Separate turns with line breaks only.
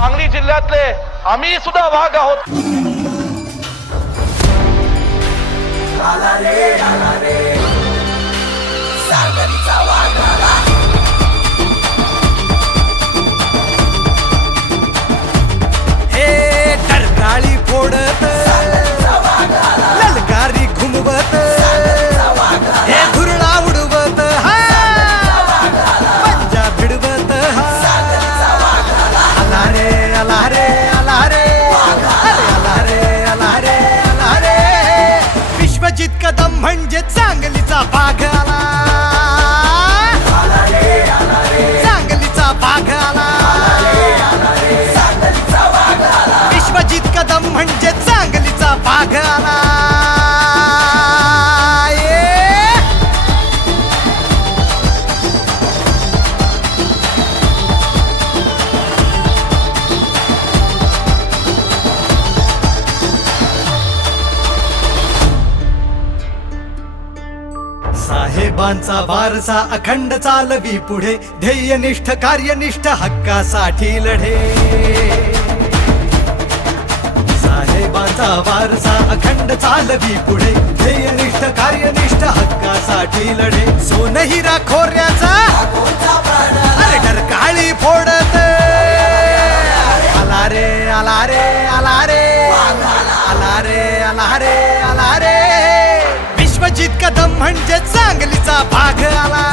सांगली जिल्ह्यातले आम्ही सुद्धा वाघ आहोत.
विश्वजित कदम म्हणजे चांगलीचा भाग आला. चांगलीचा भाग आला. विश्वजित कदम म्हणजे चांगलीचा भाग आला. साहेबांचा वारसा अखंड चालवी पुढे. ध्येयनिष्ठ कार्यनिष्ठ हक्कासाठी लढे. साहेबांचा वारसा अखंड चालवी पुढे. ध्येयनिष्ठ कार्यनिष्ठ हक्कासाठी लढे. सोनही हिरा खोऱ्याचा म्हणजे चांगलीचा भाग आला.